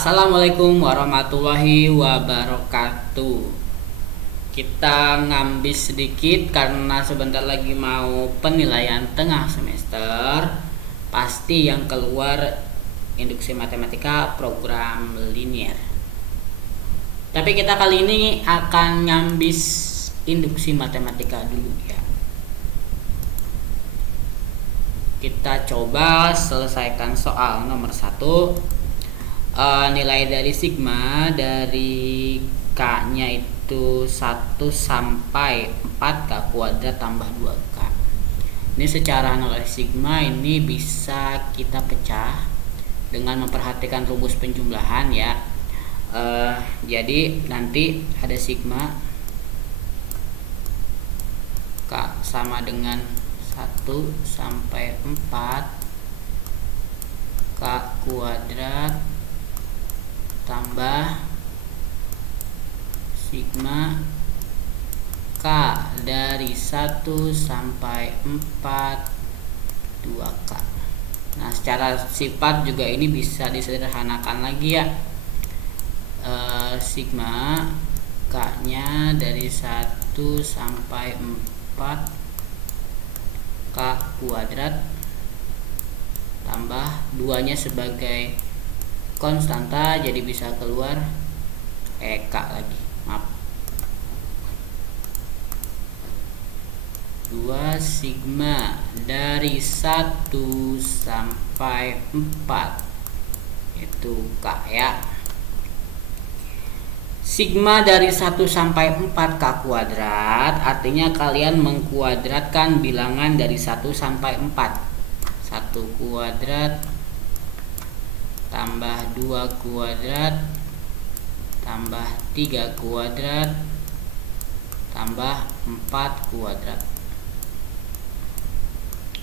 Assalamualaikum warahmatullahi wabarakatuh. Kita ngambil sedikit karena sebentar lagi mau penilaian tengah semester. Pasti yang keluar induksi matematika program linier. Tapi kita kali ini akan ngambil induksi matematika dulu ya. Kita coba selesaikan soal nomor 1. Nilai dari sigma dari K nya itu 1 sampai 4 K kuadrat tambah 2K. Ini secara nilai sigma ini bisa kita pecah dengan memperhatikan rumus penjumlahan ya. Jadi nanti ada sigma K sama dengan 1 sampai 4 K kuadrat tambah sigma K dari 1 sampai 4 2K. Nah, secara sifat juga ini bisa disederhanakan lagi ya. Sigma K nya dari 1 sampai 4 K kuadrat tambah 2 nya sebagai konstanta, jadi bisa keluar K lagi, maaf, 2 sigma dari 1 sampai 4 itu K ya. Sigma dari 1 sampai 4 K kuadrat artinya kalian mengkuadratkan bilangan dari 1 sampai 4. 1 kuadrat tambah 2 kuadrat tambah 3 kuadrat tambah 4 kuadrat.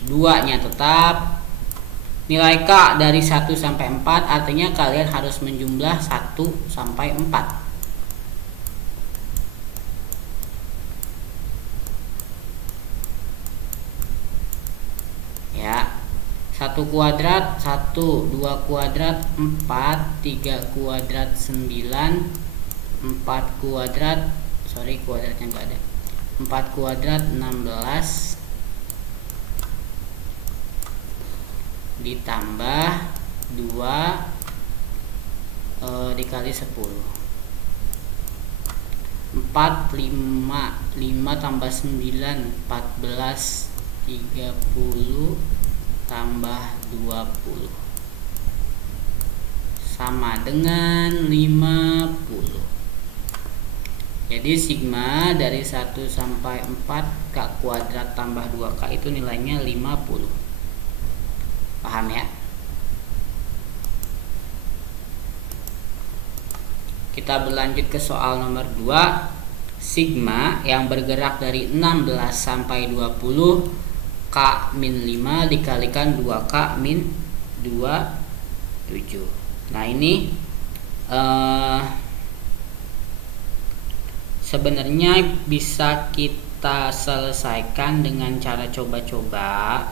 2 nya tetap. Nilai K dari 1 sampai 4 artinya kalian harus menjumlah 1 sampai 4. Ya. 1 kuadrat 1, 2 kuadrat 4, 3 kuadrat 9, 4 kuadrat kuadratnya enggak ada, 4 kuadrat 16 ditambah 2 dikali 10, 4, 5 tambah 9 14, 30 tambah 20 sama dengan 50. Jadi sigma dari 1 sampai 4 K kuadrat tambah 2K itu nilainya 50. Paham ya? Kita berlanjut ke soal nomor 2. Sigma yang bergerak dari 16 sampai 20 K min 5 dikalikan 2K min 27. Nah ini sebenarnya bisa kita selesaikan dengan cara coba-coba.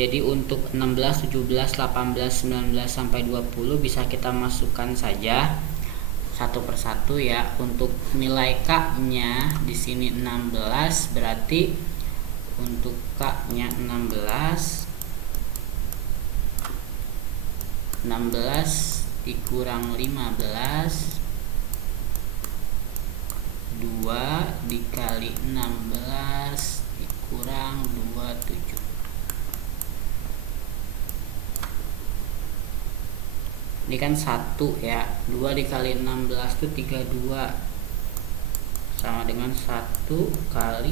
Jadi untuk 16, 17, 18, 19 sampai 20 bisa kita masukkan saja satu persatu ya. Untuk nilai K nya di sini 16, berarti untuk K nya 16 dikurang 15, 2 dikali 16 dikurang 27. Ini kan 1 ya. 2 dikali 16 itu 32 sama dengan 1 kali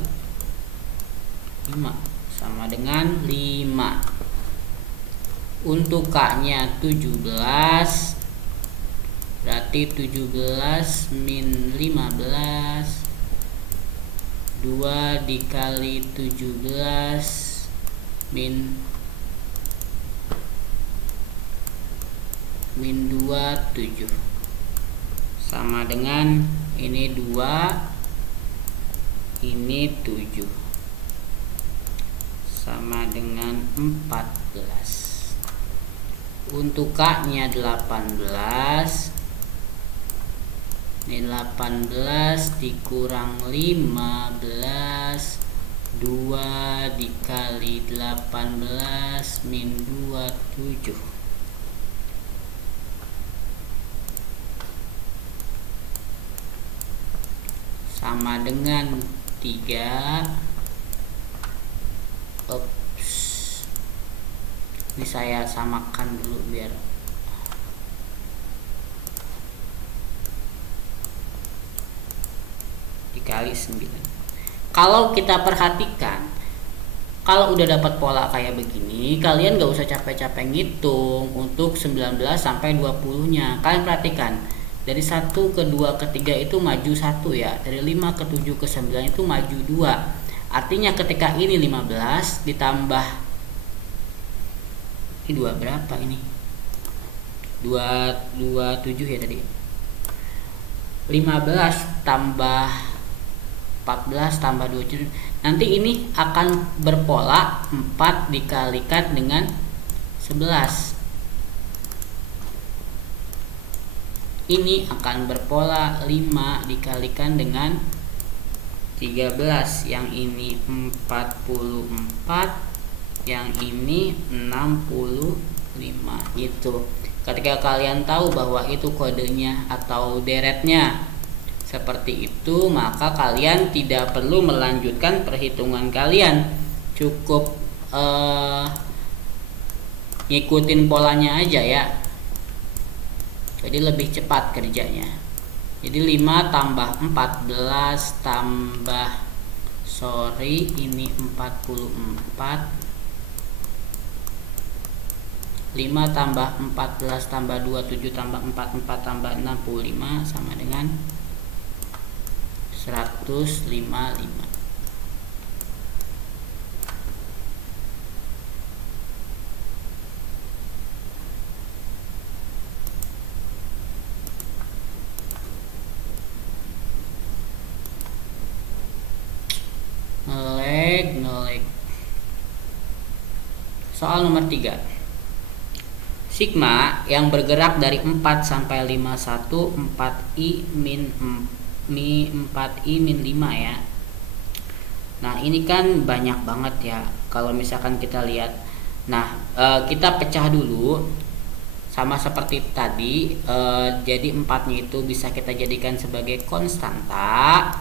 5 sama dengan 5. Untuk K nya 17, berarti 17 min 15, 2 dikali 17 min 27 sama dengan ini 2, ini 7 sama dengan 14. Untuk K nya 18, Ini 18 dikurang 15, 2 dikali 18 min 2, 7. Sama dengan 3. Ups. Ini saya samakan dulu biar dikali 9. Kalau kita perhatikan, kalau udah dapat pola kayak begini, kalian gak usah capek-capek ngitung untuk 19 sampai 20 nya. Kalian perhatikan, dari 1 ke 2 ke 3 itu maju 1 ya, dari 5 ke 7 ke 9 itu maju 2. Artinya ketika ini 15 ditambah ini 2 berapa ini? 27 ya tadi. 15 tambah 14 tambah 27. Nanti ini akan berpola 4 dikalikan dengan 11. Ini akan berpola 5 dikalikan dengan 13. Yang ini 44, yang ini 65. Itu ketika kalian tahu bahwa itu kodenya atau deretnya seperti itu, maka kalian tidak perlu melanjutkan perhitungan kalian, cukup ngikutin polanya aja ya. Jadi lebih cepat kerjanya. Jadi 5 tambah 14 tambah ini 44. 5 tambah 14 tambah 27 tambah 44 tambah 65 sama dengan 155. Ngelag. Soal nomor 3. Sigma yang bergerak dari 4 sampai 51, 4i min 5 ya. Nah ini kan banyak banget ya kalau misalkan kita lihat. Nah kita pecah dulu sama seperti tadi. Jadi 4-nya itu bisa kita jadikan sebagai konstanta,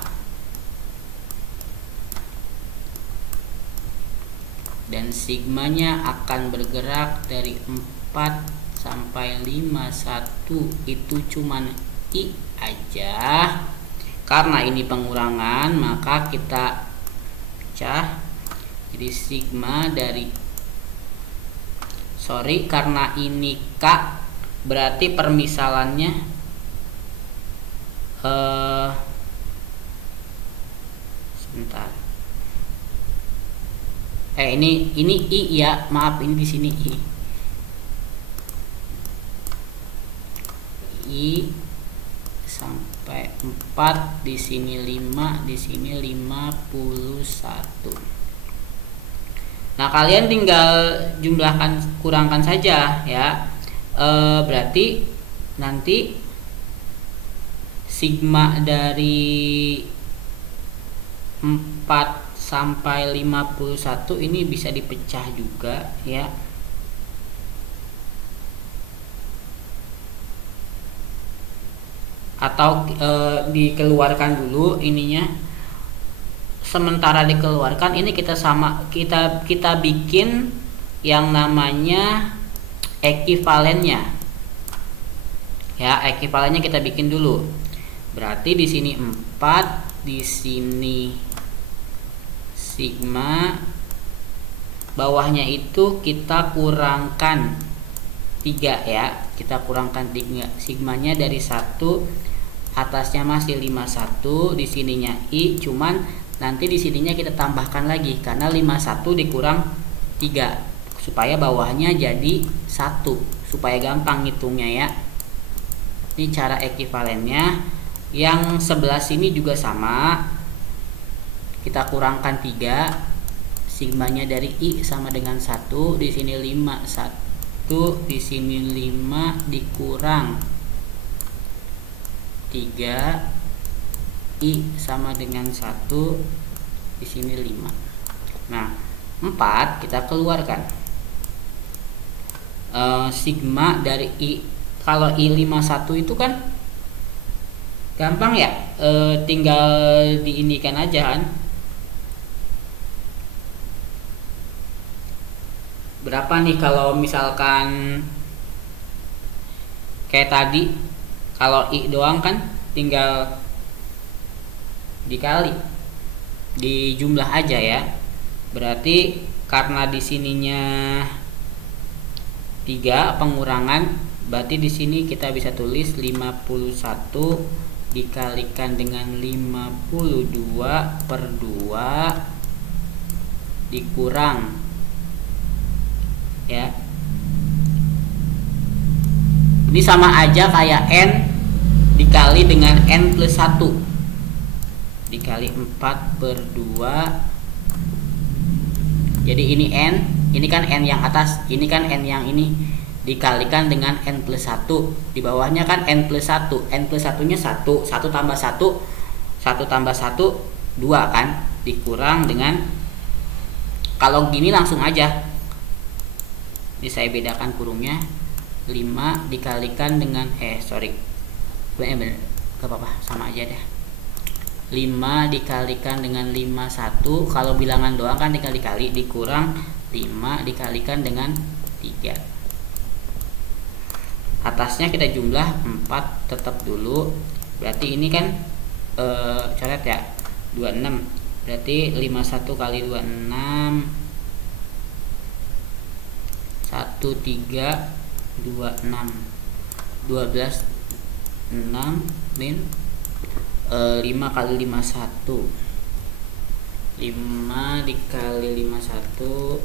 dan sigmanya akan bergerak dari 4 sampai 51 itu cuman i aja. Karena ini pengurangan, maka kita pecah. Jadi sigma dari karena ini k, berarti permisalannya sebentar. Ini i ya, maaf, ini di sini i sampai 4, di sini 5, di sini 51. Nah kalian tinggal jumlahkan, kurangkan saja ya. Berarti nanti sigma dari 4 sampai 51 ini bisa dipecah juga ya. Atau dikeluarkan dulu ininya. Sementara dikeluarkan ini kita bikin yang namanya ekivalennya. Ya, ekivalennya kita bikin dulu. Berarti di sini 4, di sini sigma, bawahnya itu kita kurangkan 3 ya. Kita kurangkan 3, sigmanya dari 1, atasnya masih 51, di sininya i, cuman nanti di sininya kita tambahkan lagi karena 51 dikurang 3 supaya bawahnya jadi 1, supaya gampang ngitungnya ya. Ini cara ekivalennya. Yang sebelah sini juga sama, kita kurangkan 3, sigmanya dari i sama dengan 1, di sini 5, 1, di sini 5 dikurang 3, 3, I sama dengan 1, di sini 5. Nah, 4 kita keluarkan. Sigma dari I, kalau I51 itu kan gampang ya, tinggal diinikan aja kan. Berapa nih kalau misalkan kayak tadi, kalau I doang kan tinggal dikali, dijumlah aja ya. Berarti karena di sininya 3 pengurangan, berarti di sini kita bisa tulis 51 dikalikan dengan 52 per 2 dikurang ya. Ini sama aja kayak N dikali dengan N plus 1 dikali 4 per 2. Jadi ini N, ini kan N yang atas, ini kan N yang ini, dikalikan dengan N plus 1. Di bawahnya kan N plus 1. N plus 1 nya 1. 1 tambah 1, 1 tambah 1, 2 kan. Dikurang dengan, kalau gini langsung aja. Ini saya bedakan kurungnya. 5 dikalikan dengan, bener, gak apa-apa, sama aja deh. 5 dikalikan dengan 51, kalau bilangan doang kan tinggal dikali, dikurang 5 dikalikan dengan 3. Atasnya kita jumlah 4 tetap dulu. Berarti ini kan coret ya, 26. Berarti 51 kali 26 13 26, 12 6 min 5 kali 51, 5 dikali 51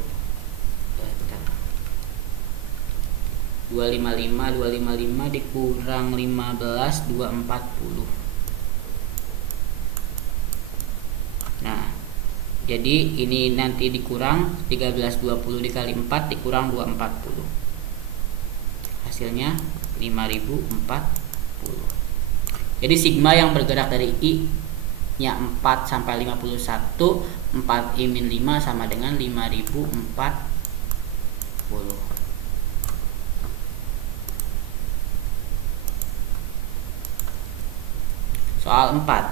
255, 255 dikurang 15, 240. Nah, jadi ini nanti dikurang 1320 dikali 4 dikurang 240. Hasilnya 5040. Jadi sigma yang bergerak dari I nya 4 sampai 51, 4I min 5 sama dengan 5040. Soal 4.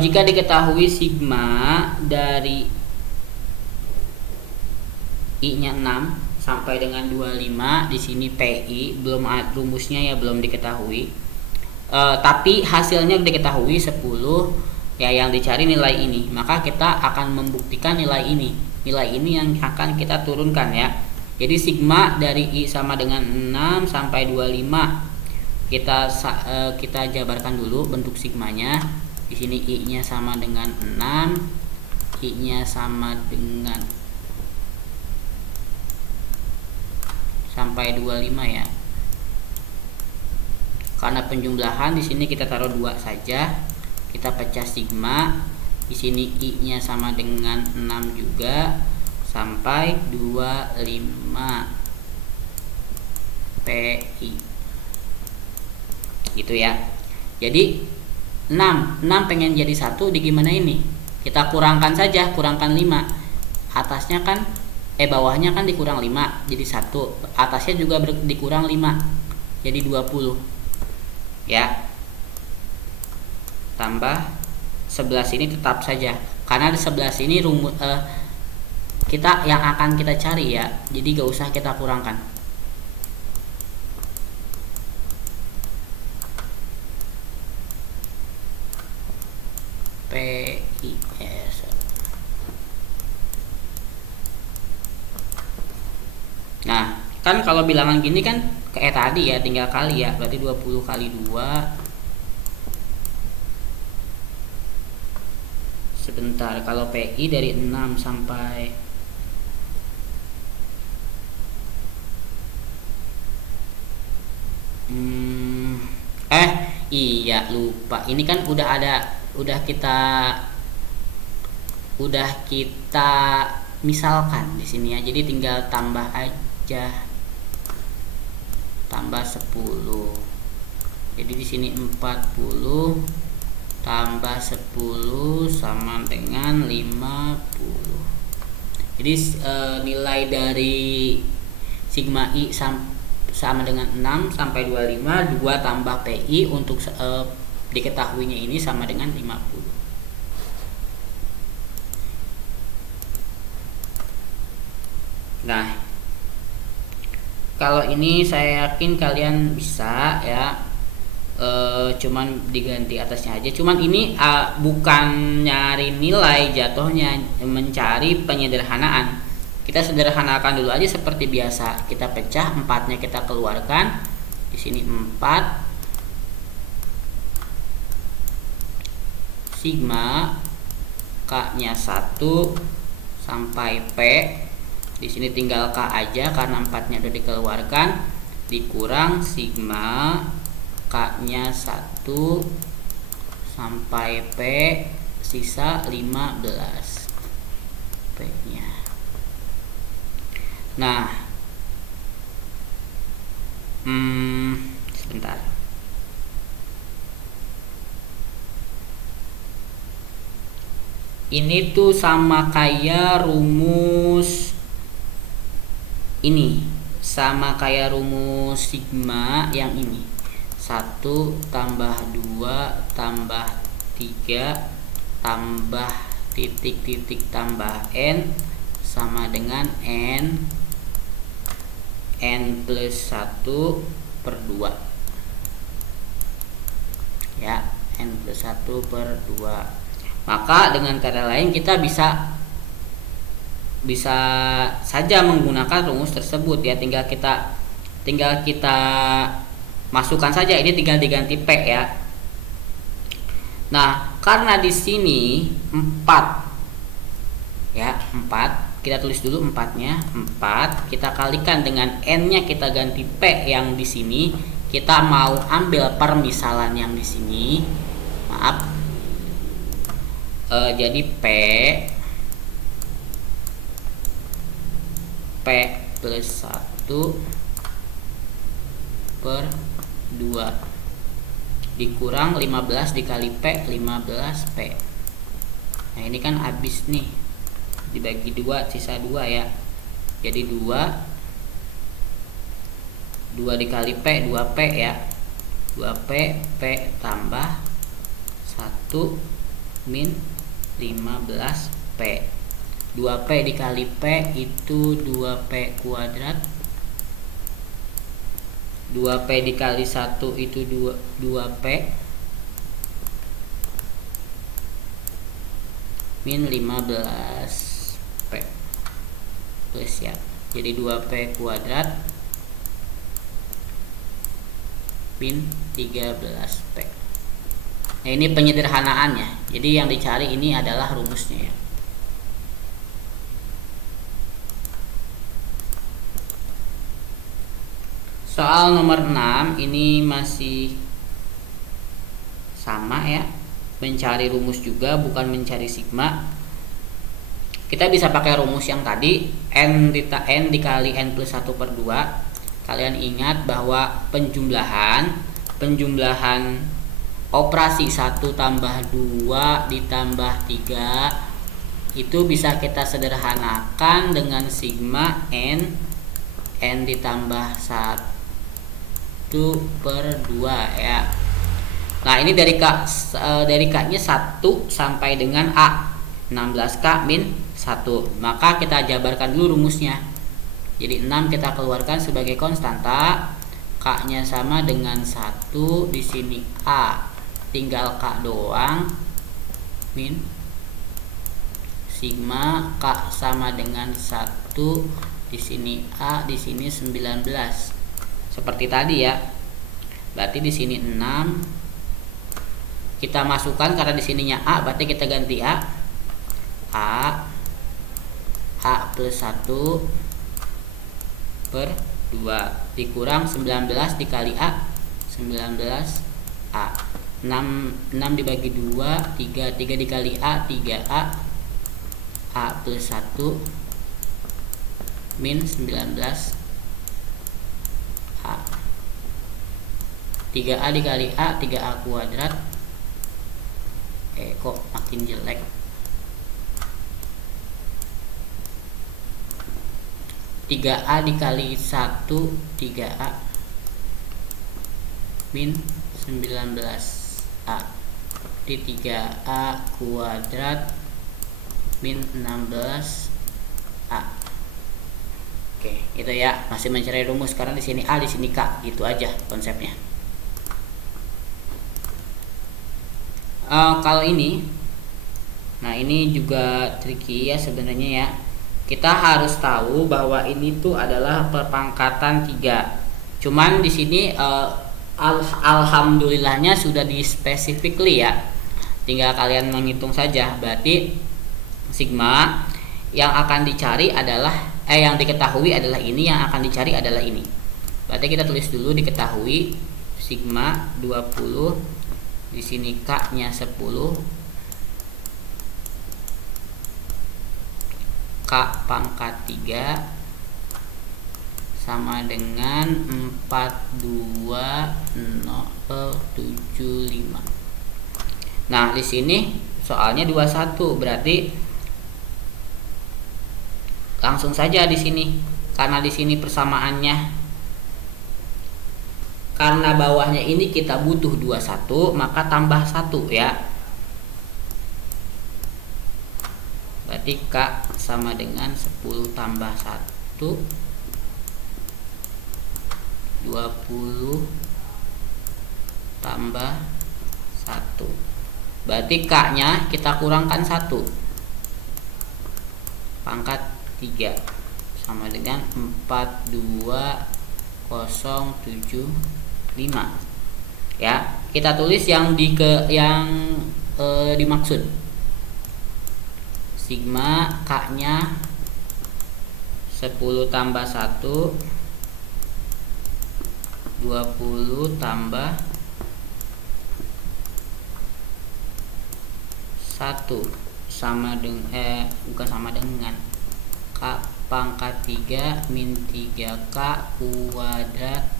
Jika diketahui sigma dari I-nya 6 sampai dengan 25, di sini PI belum rumusnya ya, belum diketahui. Tapi hasilnya diketahui 10 ya, yang dicari nilai ini. Maka kita akan membuktikan nilai ini. Nilai ini yang akan kita turunkan ya. Jadi sigma dari I sama dengan 6 sampai 25. Kita jabarkan dulu bentuk sigmanya. Di sini I-nya sama dengan 6, I-nya sama dengan sampai 25 ya. Karena penjumlahan di sini kita taruh 2 saja. Kita pecah sigma. Di sini I-nya sama dengan 6 juga sampai 25 PI. Gitu ya. Jadi 6 pengen jadi 1, di gimana ini? Kita kurangkan saja, kurangkan 5. Atasnya kan bawahnya kan dikurang 5 jadi 1. Atasnya juga dikurang 5 jadi 20. Ya. Tambah 11 ini tetap saja. Karena di 11 ini rumus kita yang akan kita cari ya. Jadi gak usah kita kurangkan. PIS. Nah, kan kalau bilangan gini kan kayak tadi ya, tinggal kali ya. Berarti 20 kali 2. Sebentar, kalau PI dari 6 sampai iya lupa. Ini kan udah kita misalkan di sini ya. Jadi tinggal tambah aja. Tambah 10. Jadi di sini 40 tambah 10 sama dengan 50. Jadi nilai dari sigma I sama dengan 6 sampai 25, 2 tambah PI untuk diketahuinya ini sama dengan 50. Nah, kalau ini saya yakin kalian bisa ya, cuman diganti atasnya aja. Cuman ini bukan nyari nilai jatuhnya, mencari penyederhanaan. Kita sederhanakan dulu aja seperti biasa. Kita pecah, 4-nya kita keluarkan. Di sini 4 sigma K-nya 1 sampai P. Di sini tinggal K aja karena 4-nya udah dikeluarkan, dikurang sigma K-nya 1 sampai P, sisa 15 P-nya. Nah, sebentar. Ini tuh sama kayak rumus ini, sama kayak rumus sigma yang ini. 1 tambah 2 tambah 3 tambah titik-titik tambah N sama dengan N plus 1 per 2 ya, N plus 1 per 2. Maka dengan kata lain kita bisa saja menggunakan rumus tersebut ya, tinggal kita masukkan saja, ini tinggal diganti P ya. Nah, karena di sini 4 ya, 4 kita tulis dulu 4-nya, 4 kita kalikan dengan N-nya, kita ganti P yang di sini. Kita mau ambil permisalan yang di sini, maaf, jadi P plus 1 per 2 dikurang 15 dikali P, 15 P. Nah, ini kan habis nih, dibagi 2 sisa 2 ya. Jadi 2 dikali P, 2P ya. 2P, P tambah 1 min 15P. 2P dikali P itu 2P kuadrat. 2P dikali 1 itu 2P min 15P plus ya. Jadi 2P kuadrat min 13P. Nah, ini penyederhanaannya. Jadi yang dicari ini adalah rumusnya ya. Soal nomor 6 ini masih sama ya, mencari rumus juga, bukan mencari sigma. Kita bisa pakai rumus yang tadi, N dikali N plus 1 per 2. Kalian ingat bahwa penjumlahan operasi 1 tambah 2 ditambah 3 itu bisa kita sederhanakan dengan sigma N ditambah 1 per 2 ya. Nah, ini dari K-nya 1 sampai dengan A, 16K min 1. Maka kita jabarkan dulu rumusnya. Jadi 6 kita keluarkan sebagai konstanta, K-nya sama dengan 1, di sini A tinggal K doang, min sigma K sama dengan 1, di sini A, di sini 19. Seperti tadi ya. Berarti di sini 6 kita masukkan, karena di sininya A, berarti kita ganti A plus 1 per 2 dikurang 19 dikali A, 19A. 6 dibagi 2, 3 dikali A, 3A, A plus 1 min 19A. 3A dikali A 3A kuadrat. Kok makin jelek. 3A dikali 1 3A min 19A di 3A kuadrat min 16A. Oke, itu ya, masih mencari rumus karena di sini A, di sini K, gitu aja konsepnya. Kalau ini, nah ini juga tricky ya sebenarnya ya. Kita harus tahu bahwa ini tuh adalah perpangkatan 3. Cuman di sini alhamdulillahnya sudah dispecifically ya. Tinggal kalian menghitung saja. Berarti sigma yang akan dicari adalah yang diketahui adalah ini, yang akan dicari adalah ini. Berarti kita tulis dulu diketahui sigma 20, di sini K-nya 10. K pangkat 3 sama dengan 42075. Nah, di sini soalnya 21, berarti langsung saja di sini. Karena di sini persamaannya, karena bawahnya ini kita butuh 21, maka tambah 1 ya. Berarti K sama dengan 10 tambah 1 20 tambah 1. Berarti K nya kita kurangkan 1 pangkat 3 sama dengan 42075 ya. Kita tulis yang dimaksud. Sigma K nya 10 tambah 1 20 tambah 1 sama dengan bukan sama dengan K pangkat 3 min 3K kuadrat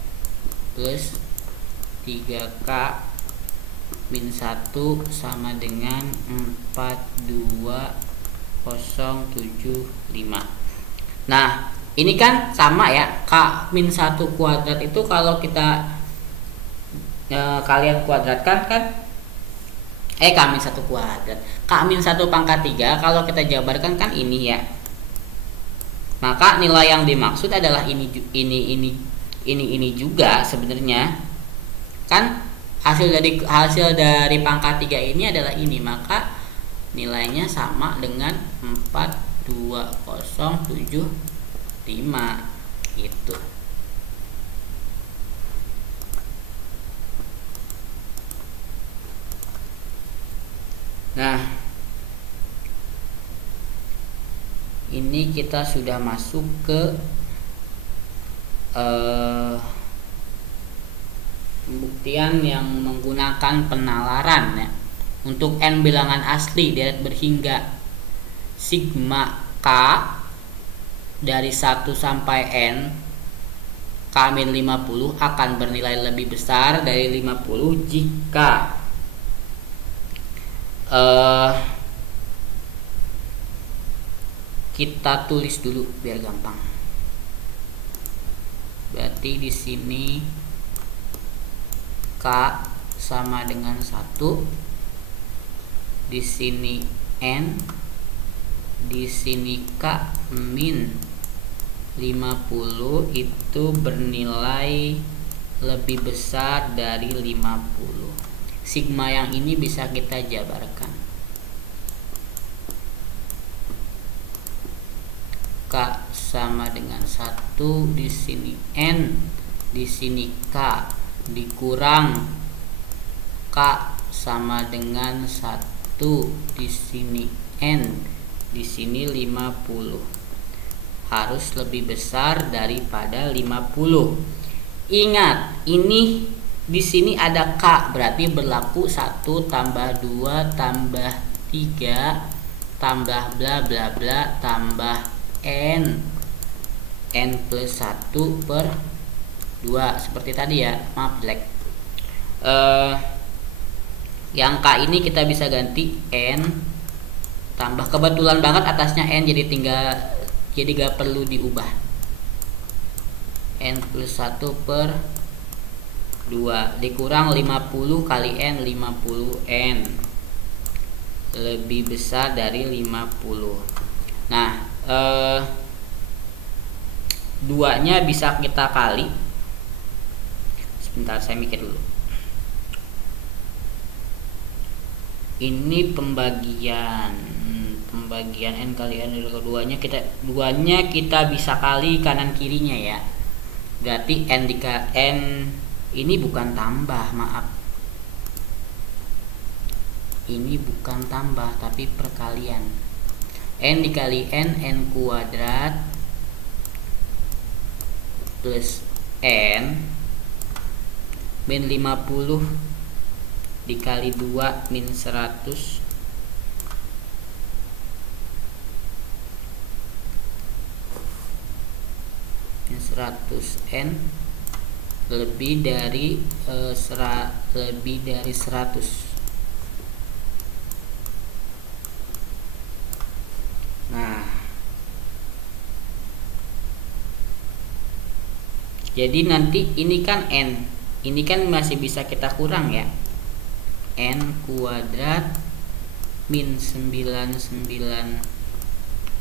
plus 3K min 1 sama dengan 42075. Nah, ini kan sama ya, K min 1 kuadrat itu kalau kita kalian kuadratkan kan K min 1 kuadrat, K min 1 pangkat 3 kalau kita jabarkan kan ini ya. Maka nilai yang dimaksud adalah ini juga sebenarnya. Kan hasil dari pangkat 3 ini adalah ini, maka nilainya sama dengan 42075 gitu. Nah, ini kita sudah masuk ke pembuktian yang menggunakan penalaran ya. Untuk n bilangan asli deret berhingga sigma K dari 1 sampai n K min 50 akan bernilai lebih besar dari 50 jika kita tulis dulu biar gampang. Berarti di sini K sama dengan 1, di sini N, di sini K min 50 itu bernilai lebih besar dari 50. Sigma yang ini bisa kita jabarkan. K sama dengan 1, di sini N, di sini K dikurang K sama dengan 1, di sini N, di sini 50. Harus lebih besar daripada 50. Ingat, ini di sini ada K, berarti berlaku 1 tambah 2 tambah 3 tambah bla bla bla tambah N plus 1 per 2 seperti tadi ya. Maaf jelek. Yang K ini kita bisa ganti N tambah, kebetulan banget atasnya N, jadi gak perlu diubah. N plus 1 per 2 dikurang 50 kali N, 50 N lebih besar dari 50. Nah, 2-nya bisa kita kali. Sebentar, saya mikir dulu. Ini pembagian N kali N, keduanya kita bisa kali kanan kirinya ya. Berarti N ini bukan tambah, maaf. Ini bukan tambah tapi perkalian. N dikali N kuadrat plus N min 50 dikali 2 min 100 N lebih dari 100. Nah, jadi nanti ini kan N, ini kan masih bisa kita kurang ya. N kuadrat min 99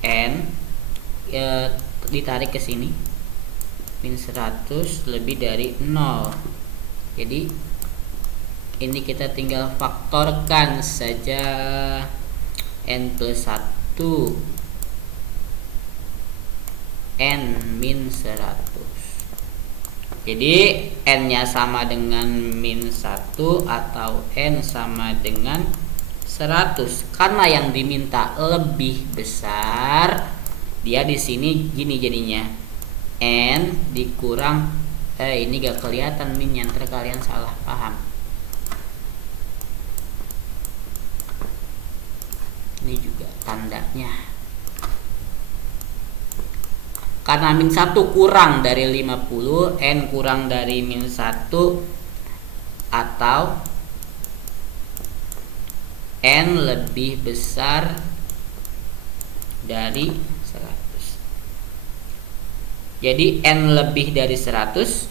N ditarik ke sini min 100 lebih dari 0. Jadi ini kita tinggal faktorkan saja. N plus 1 N min 100. Jadi N nya sama dengan min 1 atau N sama dengan 100. Karena yang diminta lebih besar, dia di sini gini jadinya. N dikurang ini gak kelihatan minnya, ntar kalian salah paham. Ini juga tandanya. Karena min 1 kurang dari 50, N kurang dari min 1 atau N lebih besar dari 100. Jadi N lebih dari 100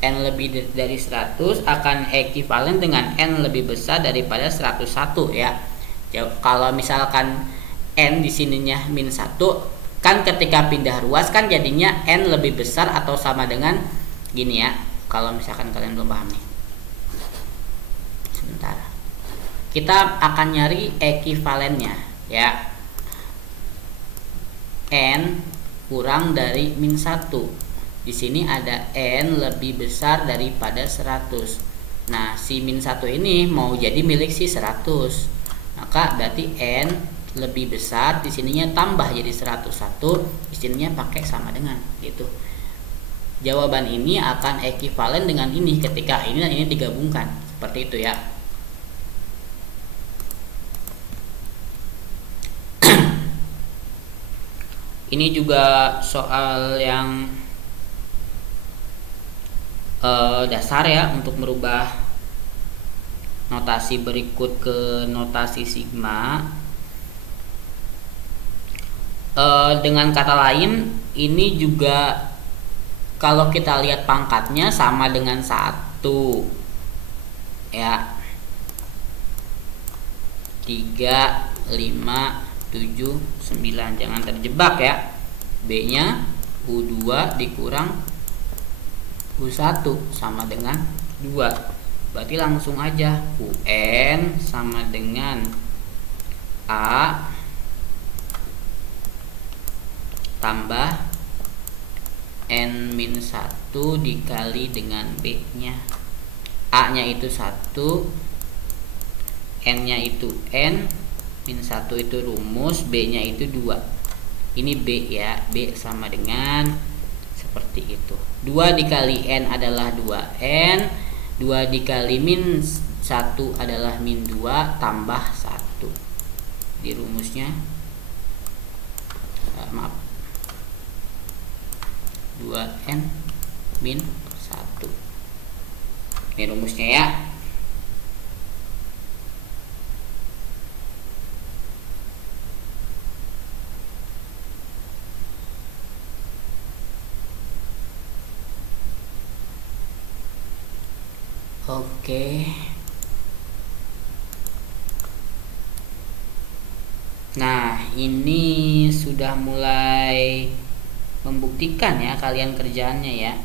N lebih dari 100 akan ekivalen dengan N lebih besar daripada 101 ya. Kalau misalkan N di sininya min 1, kan ketika pindah ruas kan jadinya N lebih besar atau sama dengan gini ya. Kalau misalkan kalian belum paham nih, sebentar, kita akan nyari ekivalennya ya. N kurang dari min 1. Di sini ada N lebih besar daripada 100. Nah, si min 1 ini mau jadi milik si 100. Maka berarti N lebih besar, di sininya tambah jadi 101, di sininya pakai sama dengan gitu. Jawaban ini akan ekivalen dengan ini ketika ini dan ini digabungkan. Seperti itu ya. Ini juga soal yang dasar ya, untuk merubah notasi berikut ke notasi sigma. Dengan kata lain, ini juga kalau kita lihat pangkatnya sama dengan 1 ya. 3, 5, 7, 9. Jangan terjebak ya. B nya U2 dikurang U1 sama dengan 2. Berarti langsung aja UN sama dengan A tambah N min 1 dikali dengan B nya. A nya itu 1, N nya itu N, min 1 itu rumus, B nya itu 2. Ini B ya, B sama dengan seperti itu. 2 dikali N adalah 2N, 2 dikali min 1 adalah min 2 tambah 1. Di rumusnya maaf, 2N min 1. Ini rumusnya ya. Oke. Nah, ini sudah mulai membuktikan ya kalian kerjaannya ya.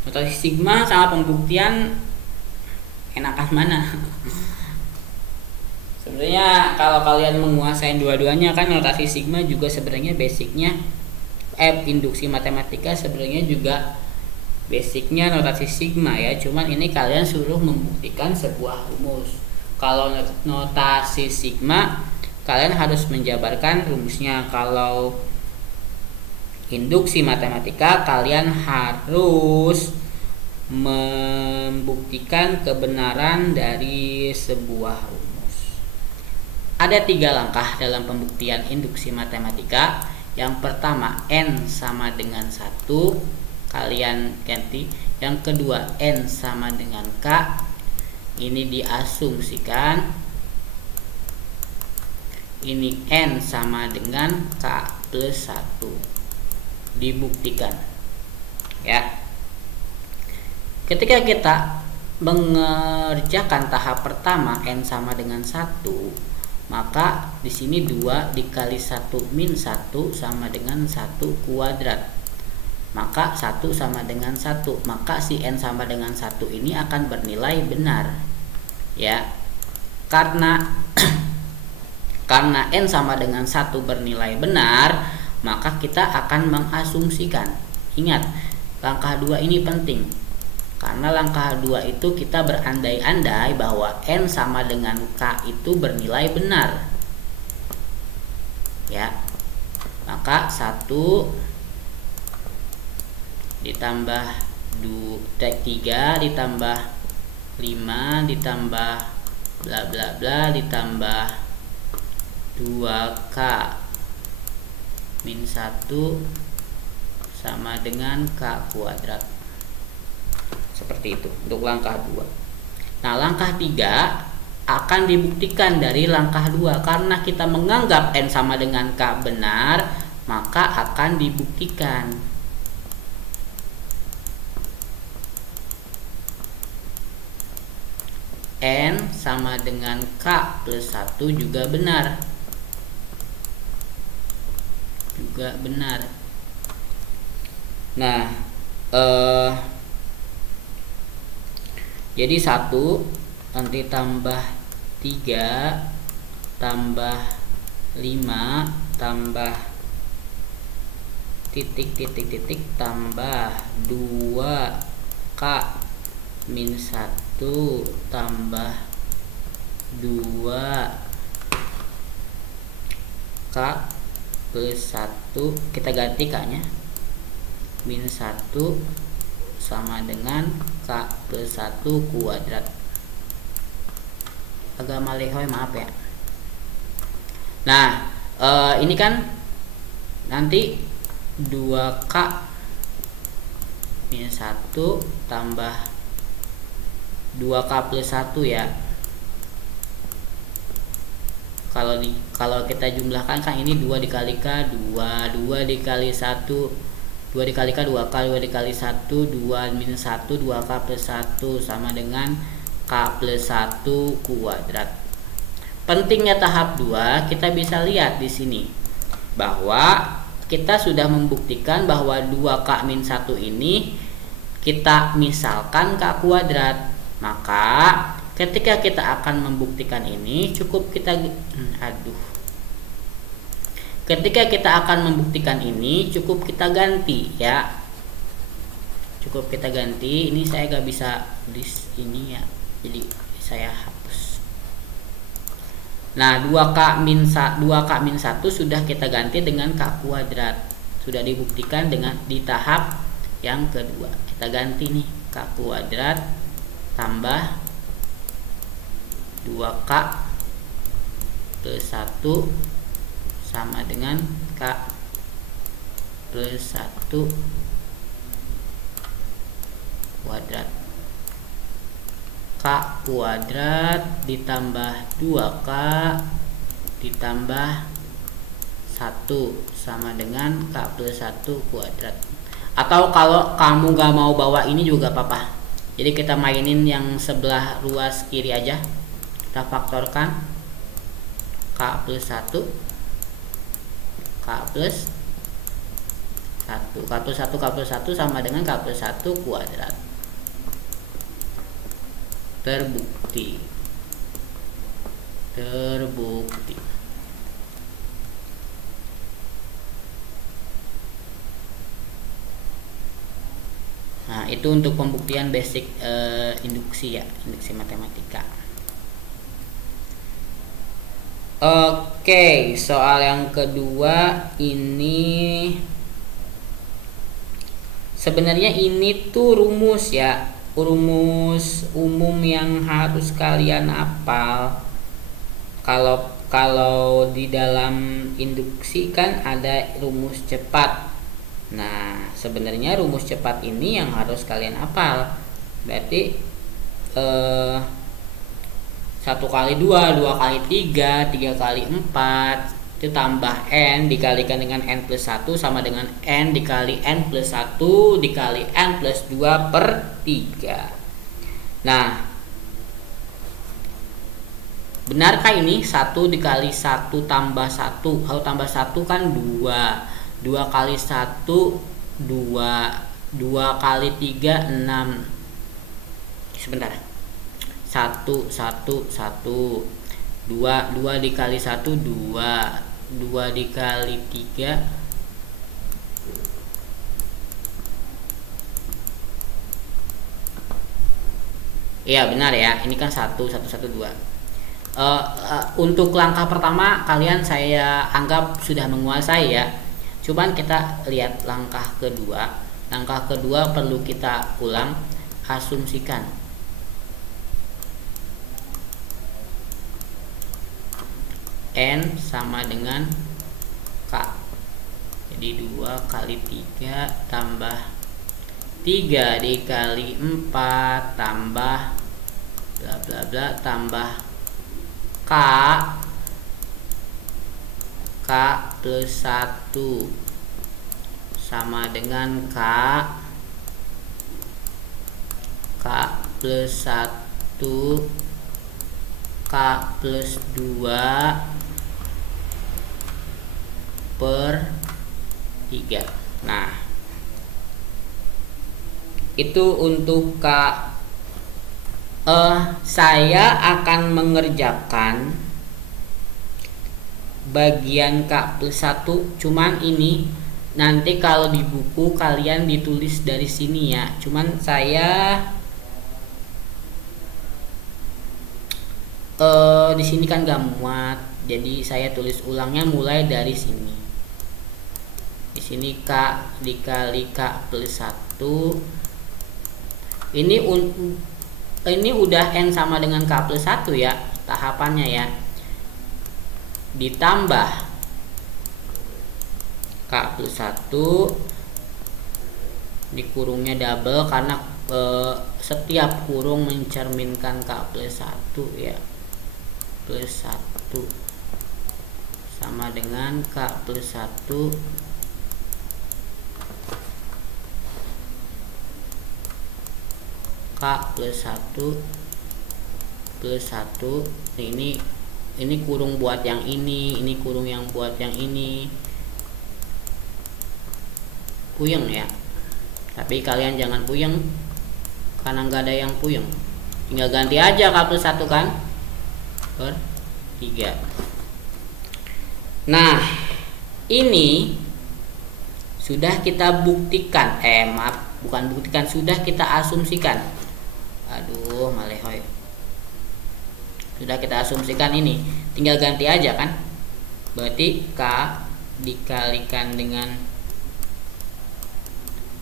Notasi sigma sama pembuktian enakan mana? Sebenarnya kalau kalian menguasai dua-duanya kan notasi sigma juga sebenarnya basicnya induksi matematika sebenarnya juga basicnya notasi sigma ya. Cuman ini kalian suruh membuktikan sebuah rumus. Kalau notasi sigma kalian harus menjabarkan rumusnya. Kalau induksi matematika kalian harus membuktikan kebenaran dari sebuah rumus. Ada 3 langkah dalam pembuktian induksi matematika. Yang pertama, n sama dengan 1, kalian ganti. Yang kedua, n sama dengan k, ini diasumsikan. Ini n sama dengan k plus 1, dibuktikan ya. Ketika kita mengerjakan tahap pertama n sama dengan 1, maka di sini 2 dikali 1 min 1 sama dengan 1 kuadrat. Maka 1 sama dengan 1, maka si n sama dengan 1 ini akan bernilai benar ya. Karena n sama dengan 1 bernilai benar, maka kita akan mengasumsikan. Ingat, langkah 2 ini penting. Karena langkah 2 itu kita berandai-andai bahwa n sama dengan k itu bernilai benar. Ya. Maka 1 ditambah 3 ditambah 5 ditambah bla bla bla ditambah 2k min 1 sama dengan k kuadrat. Seperti itu untuk langkah 2. Nah, langkah 3 akan dibuktikan dari langkah 2. Karena kita menganggap n sama dengan k benar, maka akan dibuktikan. N sama dengan k plus 1 juga benar. Nah, jadi 1 nanti tambah 3 tambah 5 tambah titik tambah 2k min 1 tambah 2k plus 1, kita ganti k-nya, min 1 sama dengan k plus 1 kuadrat. Agak malehoy, maaf ya. Nah, ini kan nanti 2k min 1 tambah 2k plus 1 ya. Kalau kita jumlahkan kan ini 2 dikali k 2 dikali 1 2 dikali k 2k 2 dikali 1 2 min 1 2k plus 1 sama dengan k plus 1 kuadrat. Pentingnya tahap 2 kita bisa lihat di sini bahwa kita sudah membuktikan bahwa 2k min 1 ini kita misalkan k kuadrat. Maka ketika kita akan membuktikan ini cukup kita ketika kita akan membuktikan ini cukup kita ganti ya. Cukup kita ganti. Ini saya gak bisa list ini ya, jadi saya hapus. Nah, 2k min 1 sudah kita ganti dengan k kuadrat. Sudah dibuktikan dengan di tahap yang kedua. Kita ganti nih, k kuadrat tambah 2k plus 1 sama dengan k plus 1 kuadrat. K kuadrat ditambah 2K ditambah 1 sama dengan K plus 1 kuadrat. Atau kalau kamu gak mau bawa ini juga apa-apa, jadi kita mainin yang sebelah ruas kiri aja. Kita faktorkan K plus 1 K plus 1 K plus 1 K plus 1 sama dengan K plus 1 kuadrat. Terbukti. Nah, itu untuk pembuktian basic induksi ya, induksi matematika. Oke, soal yang kedua ini sebenarnya ini tuh rumus ya, rumus umum yang harus kalian hafal. Kalau di dalam induksi kan ada rumus cepat. Nah, sebenarnya rumus cepat ini yang harus kalian hafal. Berarti 1 kali 2, 2 kali 3, 3 kali 4 itu tambah N dikalikan dengan N plus 1 sama dengan N dikali N plus 1 dikali N plus 2 per 3. Nah, benarkah ini 1 dikali 1 tambah 1? Kalau tambah 1 kan 2. 2 kali 1 2. 2 kali 3 6. Sebentar. 1 1 1. 2 dikali 1 2. 2 dikali 3 iya benar ya, ini kan 1 1 1 2. Untuk langkah pertama kalian saya anggap sudah menguasai ya. Cuman kita lihat langkah kedua. Langkah kedua perlu kita ulang, asumsikan. N sama dengan K. Jadi 2 kali 3 tambah 3 dikali 4 tambah bla bla bla tambah K plus 1 sama dengan K plus 1 K plus 2 per 3. Nah, itu untuk K. Saya akan mengerjakan bagian K plus 1, cuman ini nanti kalau di buku kalian ditulis dari sini ya, cuman saya di sini kan gak muat, jadi saya tulis ulangnya mulai dari sini. Di sini K dikali K plus 1. Ini udah N sama dengan K plus 1 ya, tahapannya ya. Ditambah K plus 1 dikurungnya double karena setiap kurung mencerminkan K plus 1 ya. Plus 1 sama dengan K plus 1 K plus 1 plus 1. Ini kurung buat yang ini kurung yang buat yang ini. Puyeng ya, tapi kalian jangan puyeng karena nggak ada yang puyeng, tinggal ganti aja K plus 1 kan per 3. Nah, ini sudah kita buktikan, bukan buktikan, sudah kita asumsikan. Aduh, malehoy. Sudah kita asumsikan ini, tinggal ganti aja kan. Berarti K dikalikan dengan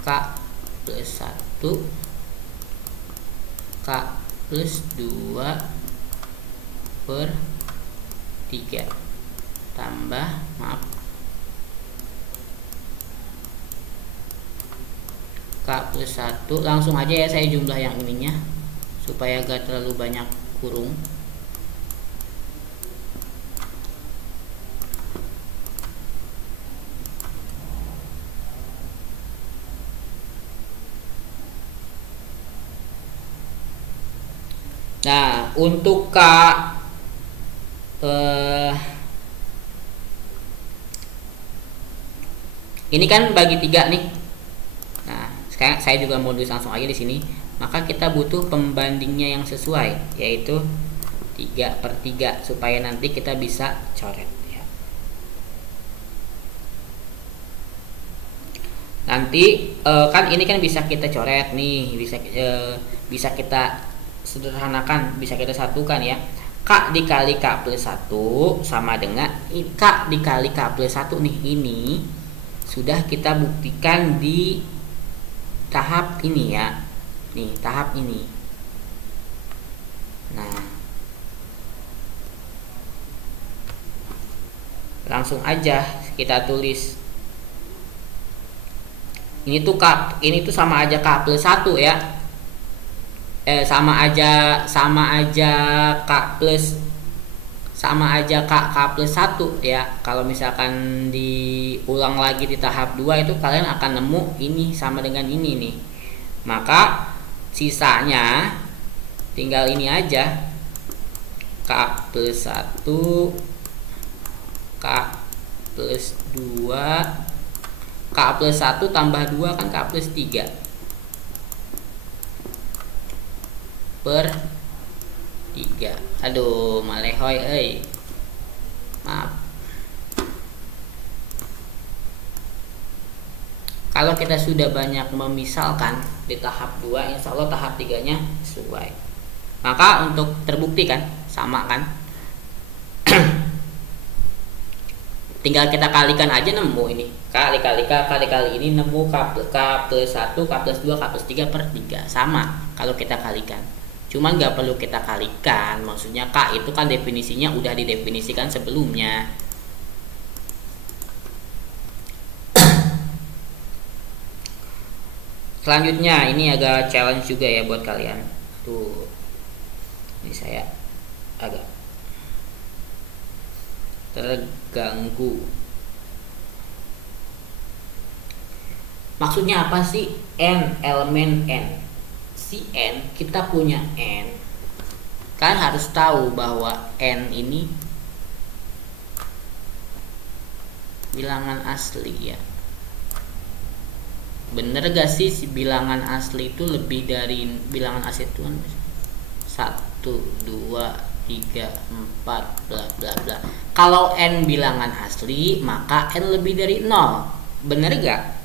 K plus 1 K plus 2 per 3 tambah K plus 1, langsung aja ya saya jumlah yang ininya supaya gak terlalu banyak kurung. Nah, untuk K ini kan bagi 3 nih. Nah, sekarang saya juga mau tulis langsung aja di sini. Maka kita butuh pembandingnya yang sesuai, yaitu 3/3 supaya nanti kita bisa coret ya. Nanti kan ini kan bisa kita coret nih, bisa kita sederhanakan, bisa kita satukan ya. K dikali K plus 1 sama dengan K dikali K plus 1 nih. Ini sudah kita buktikan di tahap ini ya. Nih, tahap ini. Nah, langsung aja kita tulis. Ini tuh sama aja K plus 1 ya. Sama aja K plus 1 ya. Kalau misalkan diulang lagi di tahap 2 itu kalian akan nemu ini sama dengan ini nih. Maka sisanya tinggal ini aja, K plus 1 K plus 2 K plus 1 tambah 2 kan K plus 3 per 3. Aduh, malehoy maaf. Kalau kita sudah banyak memisalkan di tahap 2, insya Allah tahap 3-nya sesuai. Maka untuk terbukti kan, sama kan, tinggal kita kalikan aja nemu ini. Kali ini nemu K plus 1, K plus 2, K plus 3 per 3. Sama kalau kita kalikan. Cuman nggak perlu kita kalikan, maksudnya K itu kan definisinya udah didefinisikan sebelumnya. Selanjutnya ini agak challenge juga ya buat kalian. Tuh, ini saya agak terganggu. Maksudnya apa sih n, elemen n? Si n, kita punya n, kan harus tahu bahwa n ini bilangan asli ya. Bener gak sih si bilangan asli itu lebih dari bilangan asli itu kan 1, 2, 3, 4 bla bla bla. Kalau n bilangan asli maka n lebih dari 0. Bener gak?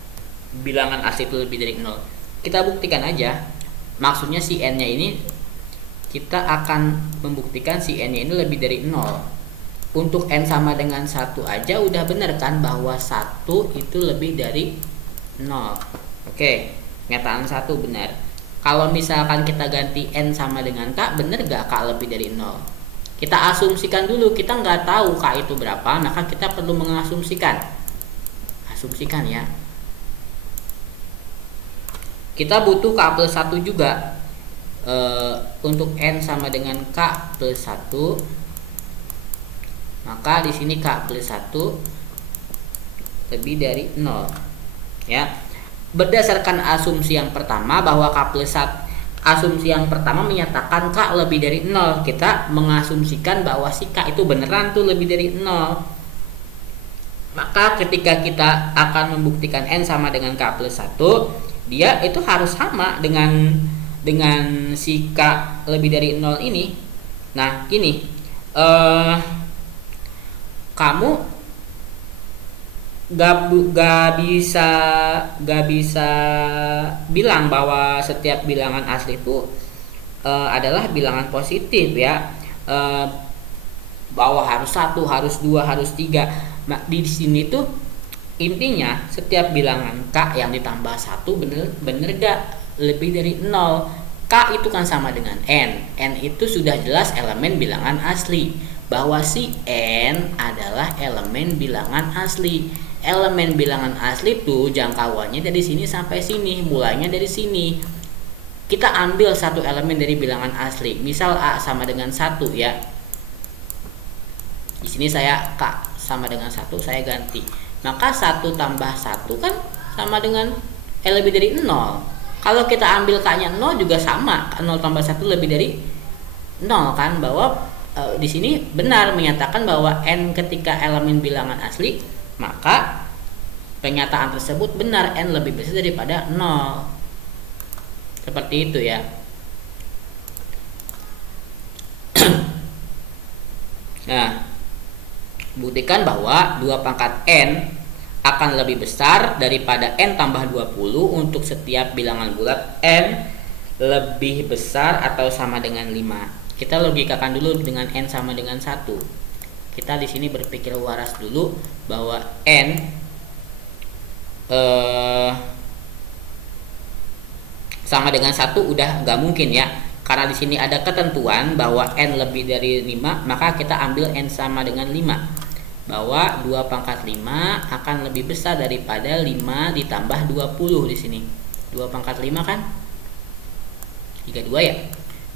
Bilangan asli itu lebih dari 0. Kita buktikan aja. Maksudnya si n nya ini kita akan membuktikan si n nya ini lebih dari 0. Untuk n sama dengan 1 aja udah bener kan bahwa 1 itu lebih dari 0. Oke, nyataan 1 benar. Kalau misalkan kita ganti n sama dengan k, bener gak k lebih dari 0? Kita asumsikan dulu, kita nggak tahu k itu berapa, maka kita perlu mengasumsikan. Asumsikan ya. Kita butuh k plus 1 juga. Untuk n sama dengan k plus 1, maka di sini k plus 1 lebih dari 0. Ya, berdasarkan asumsi yang pertama bahwa K plus 1, asumsi yang pertama menyatakan K lebih dari 0, kita mengasumsikan bahwa si K itu beneran tuh lebih dari 0. Maka ketika kita akan membuktikan N sama dengan K plus 1, dia itu harus sama dengan si K lebih dari 0 ini. Nah, gini, kamu gak bisa bilang bahwa setiap bilangan asli itu adalah bilangan positif ya, bahwa harus 1, harus 2, harus 3. Nah, di sini tuh intinya setiap bilangan K yang ditambah 1 bener gak lebih dari 0. K itu kan sama dengan N. N itu sudah jelas elemen bilangan asli, bahwa si N adalah elemen bilangan asli. Elemen bilangan asli itu jangkauannya dari sini sampai sini, mulainya dari sini. kita ambil satu elemen dari bilangan asli. Misal A sama dengan 1 ya. Di sini saya K sama dengan 1, saya ganti. Maka 1 tambah 1 kan sama dengan lebih dari 0. Kalau kita ambil K-nya 0 juga sama. 0 tambah 1 lebih dari 0 kan, bahwa di sini benar menyatakan bahwa n ketika elemen bilangan asli, maka pernyataan tersebut benar, n lebih besar daripada 0. Seperti itu ya. Nah, buktikan bahwa 2 pangkat n akan lebih besar daripada n tambah 20 untuk setiap bilangan bulat n lebih besar atau sama dengan 5. Kita logikakan dulu dengan n sama dengan 1. Kita di sini berpikir waras dulu bahwa n sama dengan 1 udah nggak mungkin ya, karena di sini ada ketentuan bahwa n lebih dari 5, maka kita ambil n sama dengan 5, bahwa 2 pangkat 5 akan lebih besar daripada 5 ditambah 20 di sini. 2 pangkat 5 kan 32 ya.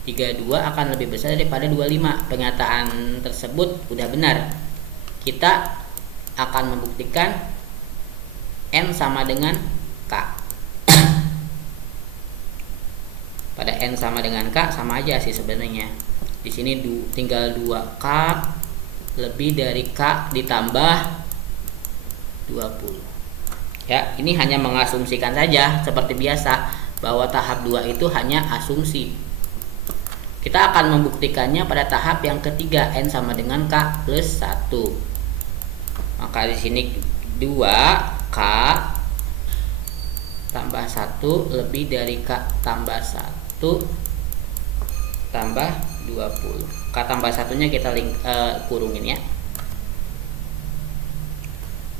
32 akan lebih besar daripada 25. Pernyataan tersebut udah benar. Kita akan membuktikan n sama dengan K. Pada n sama dengan K sama aja sih sebenarnya. Di sini tinggal 2K lebih dari K ditambah 20. Ya, ini hanya mengasumsikan saja seperti biasa bahwa tahap 2 itu hanya asumsi. Kita akan membuktikannya pada tahap yang ketiga, n sama dengan K plus 1. Maka di sini 2K tambah 1 lebih dari K tambah 1 tambah 20. K tambah satunya kita kurungin ya.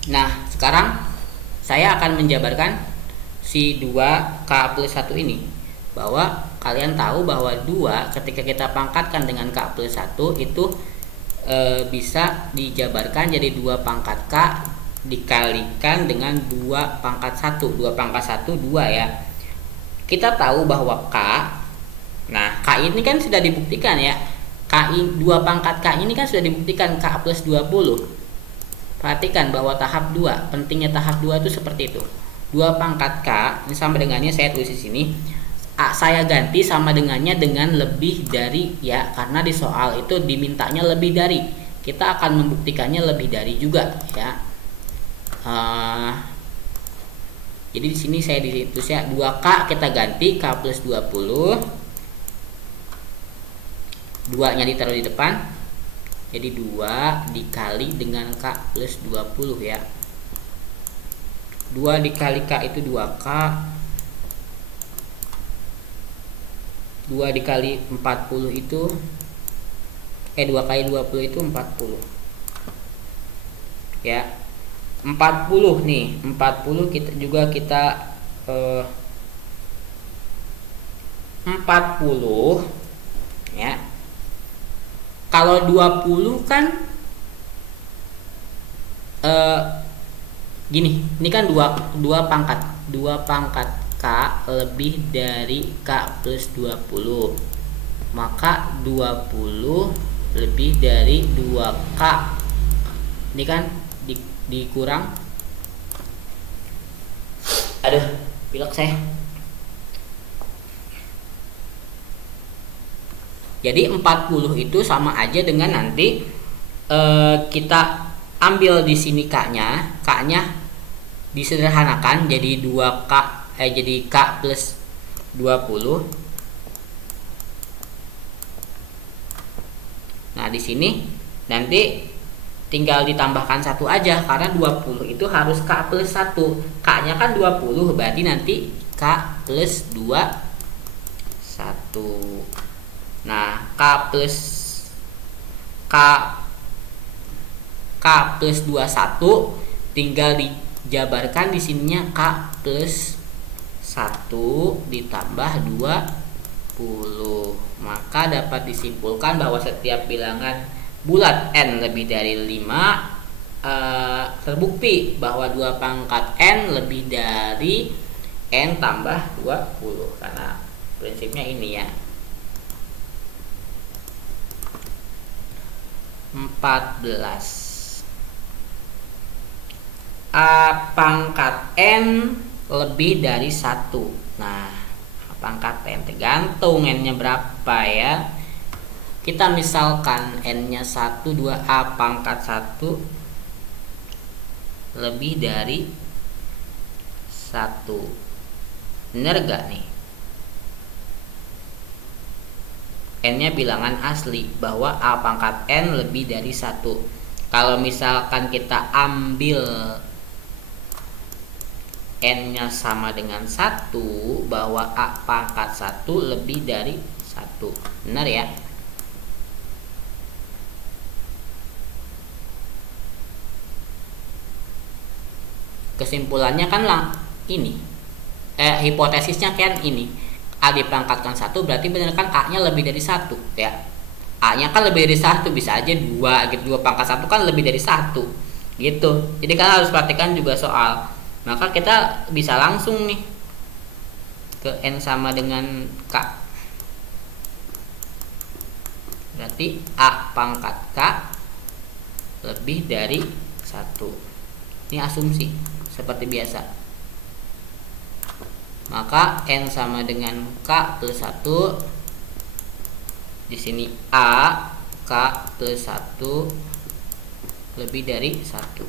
Nah, sekarang saya akan menjabarkan si 2K plus 1 ini, bahwa kalian tahu bahwa 2 ketika kita pangkatkan dengan K plus 1 itu bisa dijabarkan jadi 2 pangkat K dikalikan dengan 2 pangkat 1. 2 pangkat 1 2 ya. Kita tahu bahwa K, nah K ini kan sudah dibuktikan ya. 2 pangkat K ini kan sudah dibuktikan K plus 20. Perhatikan bahwa tahap 2, pentingnya tahap 2 itu seperti itu. 2 pangkat K ini sama dengannya, saya tulis di sini. Saya ganti sama dengannya dengan lebih dari ya, karena di soal itu dimintanya lebih dari. Kita akan membuktikannya lebih dari juga ya. Jadi di sini saya ditulis ya 2K kita ganti K plus 20. 2 nya ditaruh di depan. Jadi 2 dikali dengan K plus 20 ya. 2 dikali K itu 2K. 2 dikali 40 itu 2 kali 20 itu 40 ya. 40 nih, 40 kita 40 ya. Kalau 20 kan gini, ini kan 2 pangkat K lebih dari K plus 20, maka 20 lebih dari 2K ini kan dikurang, aduh pilek saya. Jadi 40 itu sama aja dengan nanti kita ambil di sini K-nya disederhanakan jadi 2K jadi K plus 20. Nah, di sini nanti tinggal ditambahkan 1 aja karena 20 itu harus K plus 1. K-nya kan 20, berarti nanti K plus 2 1. Nah, K plus 21 tinggal dijabarkan di sininya K plus 1 ditambah 20. Maka dapat disimpulkan bahwa setiap bilangan bulat n lebih dari 5 terbukti bahwa 2 pangkat n lebih dari n tambah 20, karena Prinsipnya ini ya. 14. A pangkat N lebih dari 1. Nah, A pangkat N tergantung N-nya berapa ya. Kita misalkan N-nya 1, 2, A pangkat 1 lebih dari 1. Bener gak nih? N-nya bilangan asli, bahwa A pangkat N lebih dari 1. Kalau misalkan kita ambil N-nya sama dengan 1, bahwa A pangkat 1 lebih dari 1. Benar ya? Kesimpulannya kan ini. Hipotesisnya kan ini. A dipangkatkan 1 berarti benar kan A nya lebih dari 1 ya. A nya kan lebih dari 1, bisa aja 2 gitu. 2 pangkat 1 kan lebih dari 1 gitu. Jadi kalian harus perhatikan juga soal. Maka kita bisa langsung nih ke N sama dengan K. Berarti A pangkat K lebih dari 1. Ini asumsi seperti biasa. Maka N sama dengan K plus 1. Di sini A K plus 1 lebih dari 1.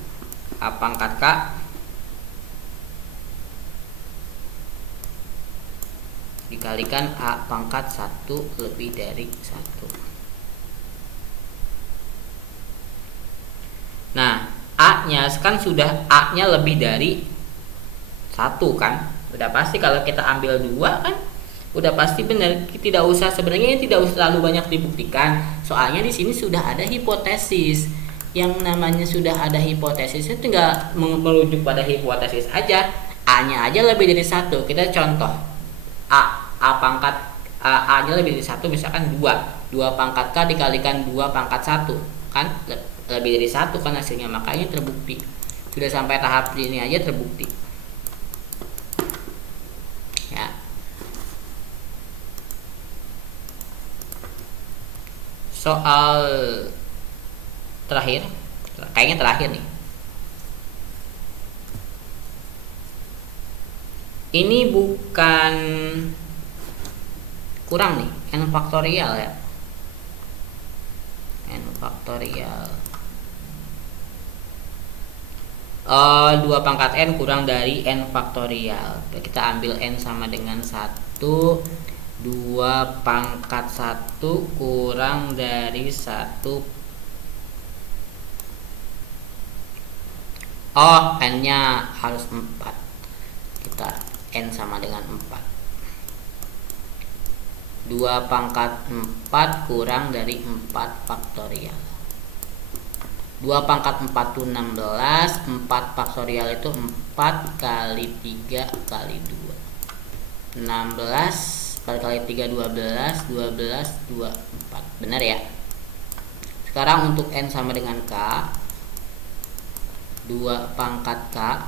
A pangkat K dikalikan A pangkat 1 lebih dari 1. Nah, A nya kan sudah A nya lebih dari 1 kan. Udah pasti kalau kita ambil 2 kan udah pasti benar. Tidak usah, sebenarnya ini tidak usah terlalu banyak dibuktikan. Soalnya di sini sudah ada hipotesis. Yang namanya sudah ada hipotesis itu tinggal merujuk pada hipotesis aja. A-nya aja lebih dari 1. Kita contoh. A pangkat A-nya lebih dari 1, misalkan 2. 2 pangkat K dikalikan 2 pangkat 1. Kan lebih dari 1 kan hasilnya, makanya terbukti. Sudah sampai tahap ini aja terbukti. Soal terakhir, kayaknya terakhir nih. Ini bukan kurang nih, n faktorial ya. N faktorial. 2 pangkat n kurang dari n faktorial. Kita ambil n sama dengan 1. 2 pangkat 1 kurang dari 1. Oh, n-nya harus 4. Kita n sama dengan 4. 2 pangkat 4 kurang dari 4 faktorial. 2 pangkat 4 itu 16. 4 faktorial itu 4 kali 3 kali 2. 16 kali 3 12, 12 2 4. Benar ya? Sekarang untuk n sama dengan K, 2 pangkat K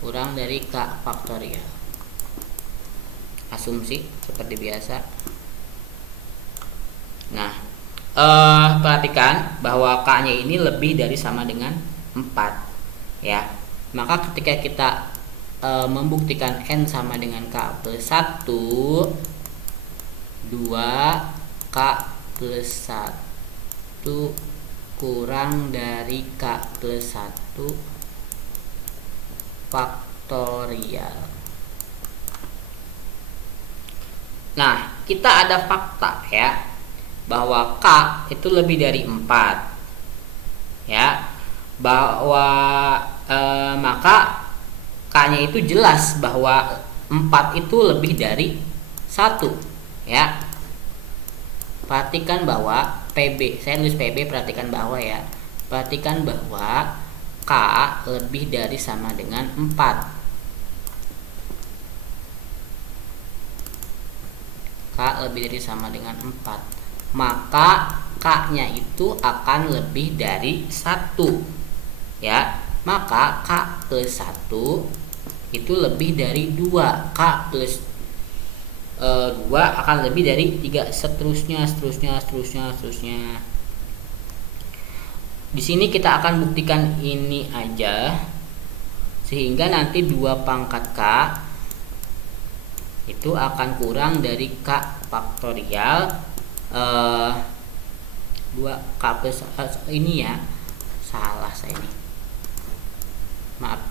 kurang dari K faktorial. Asumsi seperti biasa. Nah, perhatikan bahwa K-nya ini lebih dari sama dengan 4 ya. Maka ketika kita membuktikan n sama dengan K plus 1, 2 K plus 1 kurang dari K plus 1 faktorial. Nah, kita ada fakta ya, bahwa K itu lebih dari 4 ya, bahwa maka K-nya itu jelas bahwa 4 itu lebih dari 1 ya. Perhatikan bahwa PB, saya nulis PB, perhatikan bahwa ya. Perhatikan bahwa K lebih dari sama dengan 4. K lebih dari sama dengan 4. Maka K-nya itu akan lebih dari 1 ya. Maka K plus 1 itu lebih dari 2. K plus 2 akan lebih dari 3, seterusnya. Di sini kita akan buktikan ini aja, sehingga nanti 2 pangkat K itu akan kurang dari K faktorial 2K plus ini ya, salah saya ini, maaf,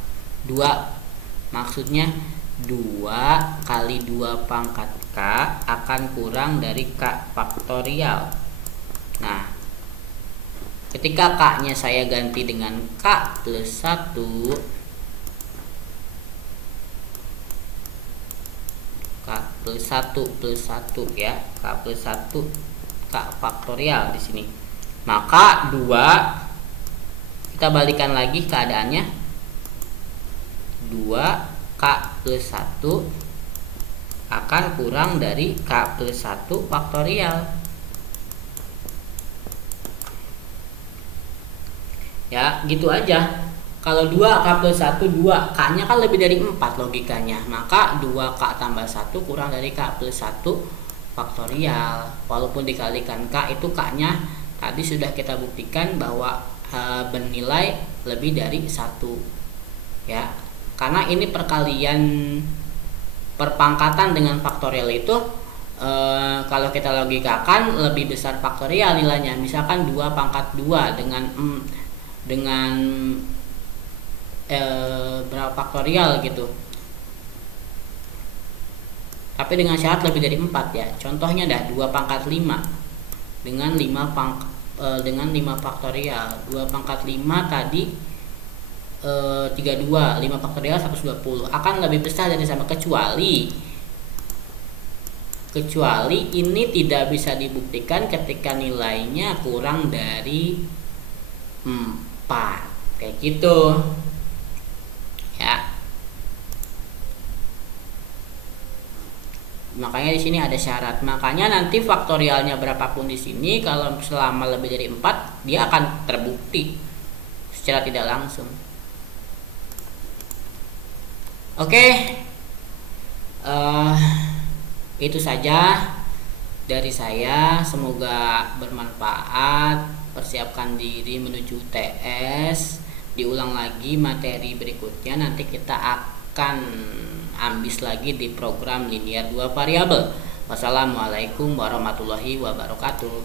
2 maksudnya 2 kali 2 pangkat K akan kurang dari K faktorial. Nah, ketika K nya saya ganti dengan K plus 1, K plus 1 ya, K plus 1 K faktorial di sini. Maka 2, kita balikan lagi keadaannya, 2 K plus 1 akan kurang dari K plus 1 faktorial. Ya, gitu aja. Kalau 2 K plus 1, 2 K nya kan lebih dari 4 logikanya, maka 2K tambah 1 kurang dari K plus 1 faktorial. Walaupun dikalikan K, itu K nya tadi sudah kita buktikan bahwa bernilai lebih dari 1 ya, karena ini perkalian perpangkatan dengan faktorial itu kalau kita logikakan lebih besar faktorial nilainya. Misalkan 2 pangkat 2 dengan berapa faktorial gitu, tapi dengan syarat lebih dari 4 ya. Contohnya dah 2 pangkat 5 dengan 5 faktorial. 2 pangkat 5 tadi 32, 5 faktorial 120 akan lebih besar dari sama, kecuali ini tidak bisa dibuktikan ketika nilainya kurang dari 4, kayak gitu ya. Makanya di sini ada syarat. Makanya nanti faktorialnya berapapun di sini, kalau selama lebih dari 4, dia akan terbukti secara tidak langsung. Oke, itu saja dari saya. Semoga bermanfaat. Persiapkan diri menuju TS. Diulang lagi materi berikutnya, nanti kita akan ambis lagi di program linear 2 variabel. Wassalamualaikum warahmatullahi wabarakatuh.